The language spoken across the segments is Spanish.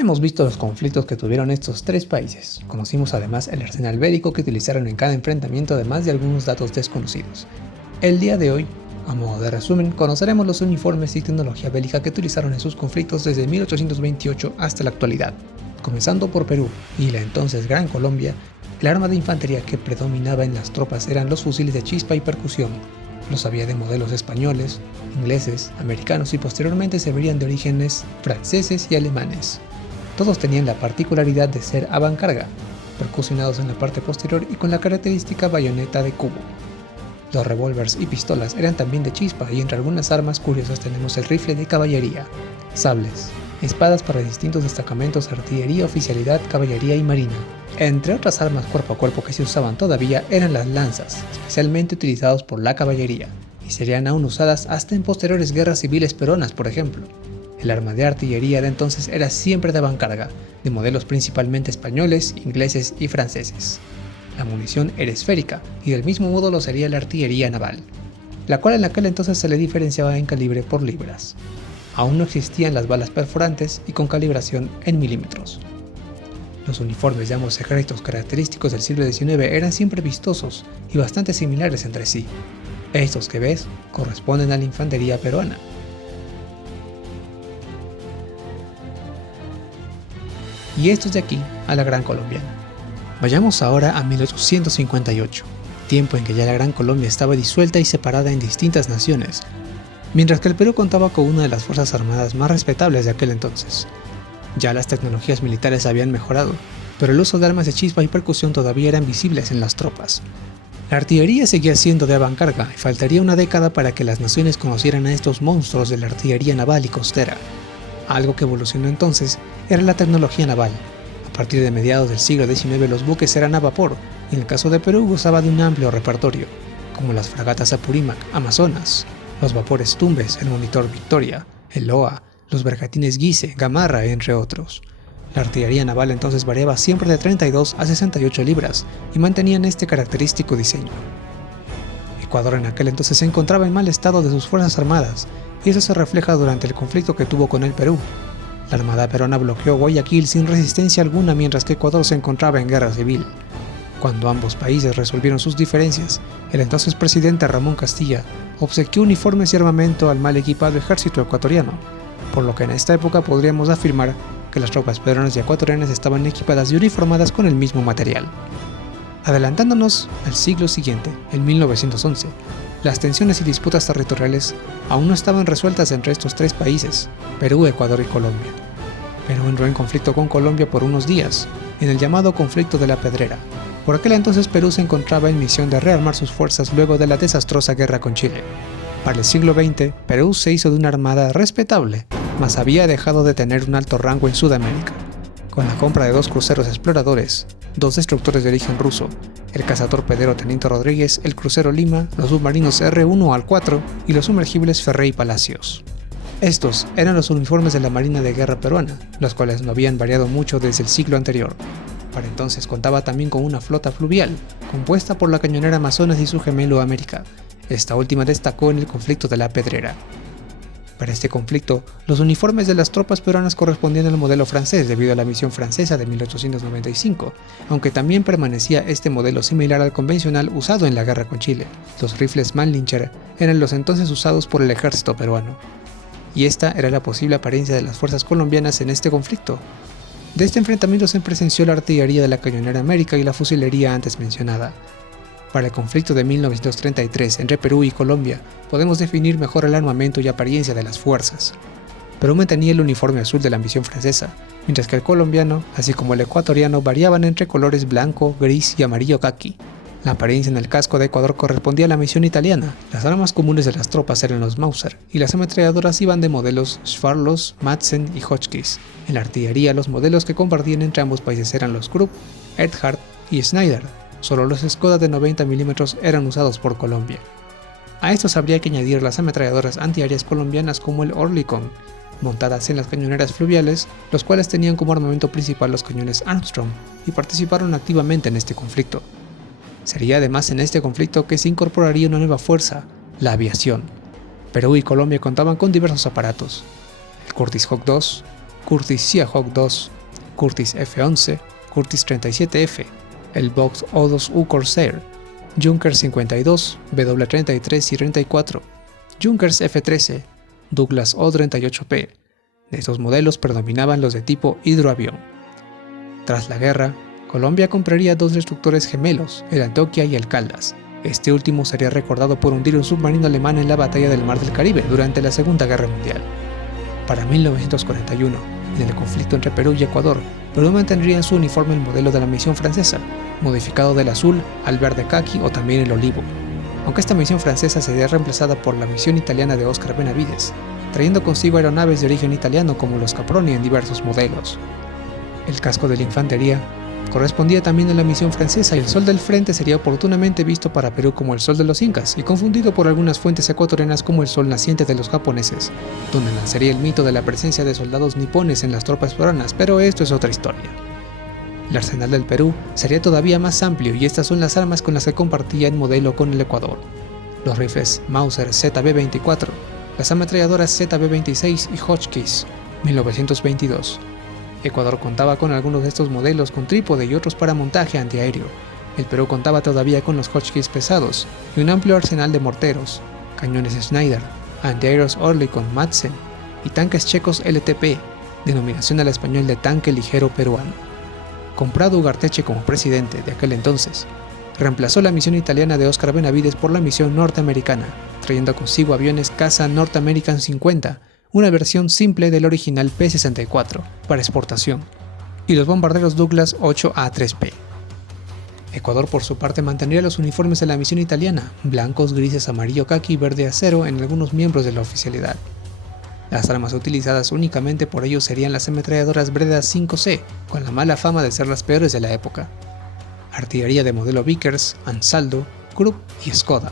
Hemos visto los conflictos que tuvieron estos tres países. Conocimos además el arsenal bélico que utilizaron en cada enfrentamiento, además de algunos datos desconocidos. El día de hoy, a modo de resumen, conoceremos los uniformes y tecnología bélica que utilizaron en sus conflictos desde 1828 hasta la actualidad. Comenzando por Perú y la entonces Gran Colombia, el arma de infantería que predominaba en las tropas eran los fusiles de chispa y percusión. Los había de modelos españoles, ingleses, americanos y posteriormente se verían de orígenes franceses y alemanes. Todos tenían la particularidad de ser avancarga, percusionados en la parte posterior y con la característica bayoneta de cubo. Los revólveres y pistolas eran también de chispa y entre algunas armas curiosas tenemos el rifle de caballería, sables, espadas para distintos destacamentos de artillería, oficialidad, caballería y marina. Entre otras armas cuerpo a cuerpo que se usaban todavía eran las lanzas, especialmente utilizados por la caballería, y serían aún usadas hasta en posteriores guerras civiles peruanas, por ejemplo. El arma de artillería de entonces era siempre de avancarga, de modelos principalmente españoles, ingleses y franceses. La munición era esférica, y del mismo modo lo sería la artillería naval, la cual en aquel entonces se le diferenciaba en calibre por libras. Aún no existían las balas perforantes y con calibración en milímetros. Los uniformes de ambos ejércitos característicos del siglo XIX eran siempre vistosos y bastante similares entre sí. Estos que ves corresponden a la infantería peruana. Y estos de aquí a la Gran Colombiana. Vayamos ahora a 1858, tiempo en que ya la Gran Colombia estaba disuelta y separada en distintas naciones, mientras que el Perú contaba con una de las fuerzas armadas más respetables de aquel entonces. Ya las tecnologías militares habían mejorado, pero el uso de armas de chispa y percusión todavía eran visibles en las tropas. La artillería seguía siendo de avancarga y faltaría una década para que las naciones conocieran a estos monstruos de la artillería naval y costera. Algo que evolucionó entonces era la tecnología naval. A partir de mediados del siglo XIX los buques eran a vapor y en el caso de Perú gozaba de un amplio repertorio, como las fragatas Apurímac, Amazonas, los vapores Tumbes, el Monitor Victoria, el Loa, los bergantines Guise, Gamarra, entre otros. La artillería naval entonces variaba siempre de 32 a 68 libras y mantenían este característico diseño. Ecuador en aquel entonces se encontraba en mal estado de sus fuerzas armadas, y eso se refleja durante el conflicto que tuvo con el Perú. La armada peruana bloqueó Guayaquil sin resistencia alguna mientras que Ecuador se encontraba en guerra civil. Cuando ambos países resolvieron sus diferencias, el entonces presidente Ramón Castilla obsequió uniformes y armamento al mal equipado ejército ecuatoriano, por lo que en esta época podríamos afirmar que las tropas peruanas y ecuatorianas estaban equipadas y uniformadas con el mismo material. Adelantándonos al siglo siguiente, en 1911, las tensiones y disputas territoriales aún no estaban resueltas entre estos tres países, Perú, Ecuador y Colombia. Perú entró en conflicto con Colombia por unos días, en el llamado conflicto de la Pedrera. Por aquel entonces Perú se encontraba en misión de rearmar sus fuerzas luego de la desastrosa guerra con Chile. Para el siglo XX, Perú se hizo de una armada respetable, mas había dejado de tener un alto rango en Sudamérica. Con la compra de 2 cruceros exploradores, 2 destructores de origen ruso, el cazatorpedero Teniente Rodríguez, el crucero Lima, los submarinos R1 al 4 y los sumergibles Ferré y Palacios. Estos eran los uniformes de la Marina de Guerra peruana, los cuales no habían variado mucho desde el siglo anterior. Para entonces contaba también con una flota fluvial, compuesta por la cañonera Amazonas y su gemelo América. Esta última destacó en el conflicto de la Pedrera. Para este conflicto, los uniformes de las tropas peruanas correspondían al modelo francés debido a la misión francesa de 1895, aunque también permanecía este modelo similar al convencional usado en la guerra con Chile. Los rifles Mannlicher eran los entonces usados por el ejército peruano. Y esta era la posible apariencia de las fuerzas colombianas en este conflicto. De este enfrentamiento se presenció la artillería de la cañonera América y la fusilería antes mencionada. Para el conflicto de 1933 entre Perú y Colombia, podemos definir mejor el armamento y apariencia de las fuerzas. Perú mantenía el uniforme azul de la misión francesa, mientras que el colombiano, así como el ecuatoriano, variaban entre colores blanco, gris y amarillo caqui. La apariencia en el casco de Ecuador correspondía a la misión italiana. Las armas comunes de las tropas eran los Mauser, y las ametralladoras iban de modelos Schwarlos, Madsen y Hotchkiss. En la artillería, los modelos que compartían entre ambos países eran los Krupp, Earhart y Schneider. Solo los Skoda de 90 mm eran usados por Colombia. A estos habría que añadir las ametralladoras antiaéreas colombianas como el Oerlikon, montadas en las cañoneras fluviales, los cuales tenían como armamento principal los cañones Armstrong y participaron activamente en este conflicto. Sería además en este conflicto que se incorporaría una nueva fuerza, la aviación. Perú y Colombia contaban con diversos aparatos: el Curtiss Hawk II, Curtiss Seahawk II, Curtiss F-11, Curtiss 37F, el Box O2U Corsair, Junkers 52, W-33 y 34, Junkers F-13, Douglas O-38P. De estos modelos predominaban los de tipo hidroavión. Tras la guerra, Colombia compraría dos destructores gemelos, el Antioquia y el Caldas. Este último sería recordado por hundir un submarino alemán en la batalla del Mar del Caribe durante la Segunda Guerra Mundial. Para 1941, en el conflicto entre Perú y Ecuador, Perú mantendría en su uniforme el modelo de la misión francesa, modificado del azul al verde caqui o también el olivo, aunque esta misión francesa sería reemplazada por la misión italiana de Oscar Benavides, trayendo consigo aeronaves de origen italiano como los Caproni en diversos modelos. El casco de la infantería correspondía también a la misión francesa y el sol del frente sería oportunamente visto para Perú como el sol de los incas y confundido por algunas fuentes ecuatorianas como el sol naciente de los japoneses, donde nacería el mito de la presencia de soldados nipones en las tropas peruanas, pero esto es otra historia. El arsenal del Perú sería todavía más amplio y estas son las armas con las que compartía el modelo con el Ecuador: los rifles Mauser ZB-24, las ametralladoras ZB-26 y Hotchkiss 1922. Ecuador contaba con algunos de estos modelos con trípode y otros para montaje antiaéreo. El Perú contaba todavía con los Hotchkiss pesados y un amplio arsenal de morteros, cañones Schneider, antiaéreos Oerlikon Madsen y tanques checos LTP, denominación al español de tanque ligero peruano. Con Prado Ugarteche como presidente de aquel entonces, reemplazó la misión italiana de Oscar Benavides por la misión norteamericana, trayendo consigo aviones caza North American 50, una versión simple del original P-64 para exportación, y los bombarderos Douglas 8A3P. Ecuador por su parte mantendría los uniformes de la misión italiana, blancos, grises, amarillo caqui y verde acero en algunos miembros de la oficialidad. Las armas utilizadas únicamente por ellos serían las ametralladoras Breda 5C, con la mala fama de ser las peores de la época. Artillería de modelo Vickers, Ansaldo, Krupp y Skoda.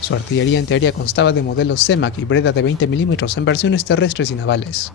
Su artillería en teoría constaba de modelos CEMAC y Breda de 20 mm en versiones terrestres y navales.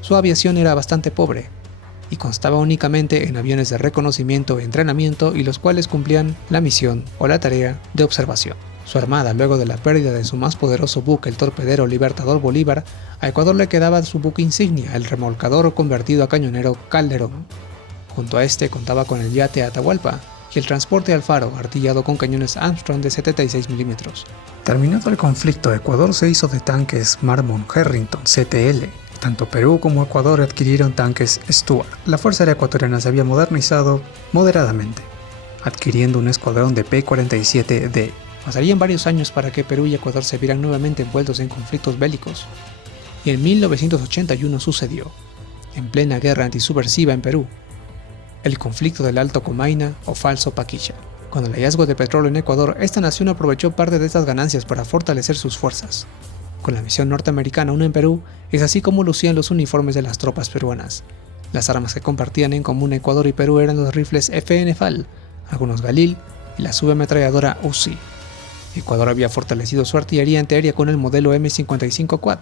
Su aviación era bastante pobre, y constaba únicamente en aviones de reconocimiento e entrenamiento y los cuales cumplían la misión o la tarea de observación. Su armada, luego de la pérdida de su más poderoso buque, el torpedero Libertador Bolívar, a Ecuador le quedaba su buque insignia, el remolcador convertido a cañonero Calderón. Junto a este contaba con el yate Atahualpa y el transporte Alfaro, artillado con cañones Armstrong de 76 mm. Terminado el conflicto, Ecuador se hizo de tanques Marmon Harrington CTL. Tanto Perú como Ecuador adquirieron tanques Stuart. La Fuerza Aérea Ecuatoriana se había modernizado moderadamente, adquiriendo un escuadrón de P-47D. Pasarían varios años para que Perú y Ecuador se vieran nuevamente envueltos en conflictos bélicos. Y en 1981 sucedió, en plena guerra antisubversiva en Perú, el conflicto del Alto Comaina o Falso Paquilla. Con el hallazgo de petróleo en Ecuador, esta nación aprovechó parte de estas ganancias para fortalecer sus fuerzas. Con la misión norteamericana aún en Perú, es así como lucían los uniformes de las tropas peruanas. Las armas que compartían en común Ecuador y Perú eran los rifles FN FAL, algunos Galil y la subametralladora Uzi. Ecuador había fortalecido su artillería antiaérea con el modelo M55 Quad,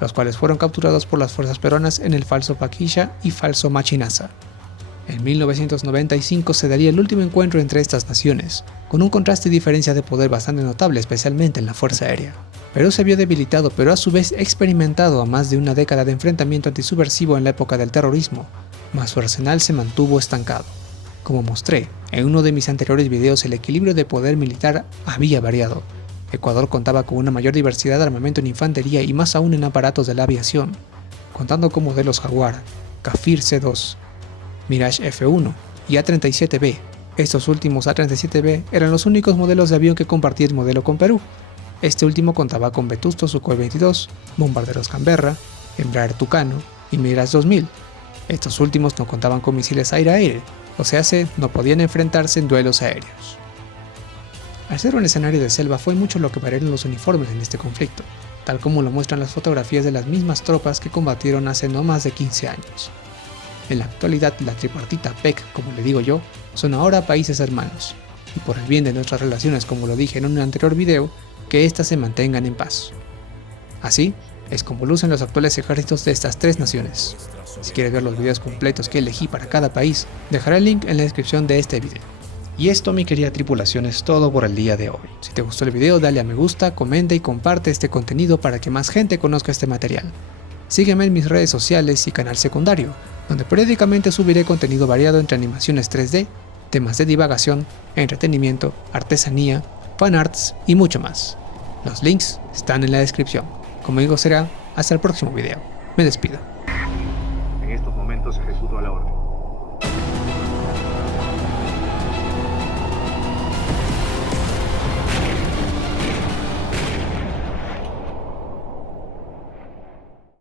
los cuales fueron capturados por las fuerzas peruanas en el Falso Paquilla y Falso Machinaza. En 1995 se daría el último encuentro entre estas naciones, con un contraste y diferencia de poder bastante notable, especialmente en la Fuerza Aérea. Perú se vio debilitado, pero a su vez experimentado a más de una década de enfrentamiento antisubversivo en la época del terrorismo, mas su arsenal se mantuvo estancado. Como mostré en uno de mis anteriores videos, el equilibrio de poder militar había variado. Ecuador contaba con una mayor diversidad de armamento en infantería y más aún en aparatos de la aviación, contando con modelos Jaguar, Kafir C2, Mirage F1 y A-37B. Estos últimos A-37B eran los únicos modelos de avión que compartía el modelo con Perú. Este último contaba con Vetusto Sukhoi 22, bombarderos Canberra, Embraer Tucano y Mirage 2000. Estos últimos no contaban con misiles aire-aire, o sea, no podían enfrentarse en duelos aéreos. Al ser un escenario de selva fue mucho lo que variaron los uniformes en este conflicto, tal como lo muestran las fotografías de las mismas tropas que combatieron hace no más de 15 años. En la actualidad, la tripartita PEC, como le digo yo, son ahora países hermanos, y por el bien de nuestras relaciones, como lo dije en un anterior video, que éstas se mantengan en paz. Así es como lucen los actuales ejércitos de estas tres naciones. Si quieres ver los videos completos que elegí para cada país, dejaré el link en la descripción de este video. Y esto, mi querida tripulación, es todo por el día de hoy. Si te gustó el video, dale a me gusta, comenta y comparte este contenido para que más gente conozca este material. Sígueme en mis redes sociales y canal secundario, donde periódicamente subiré contenido variado entre animaciones 3D, temas de divagación, entretenimiento, artesanía, fanarts y mucho más. Los links están en la descripción. Conmigo será hasta el próximo video. Me despido. En estos momentos ejecuto la orden.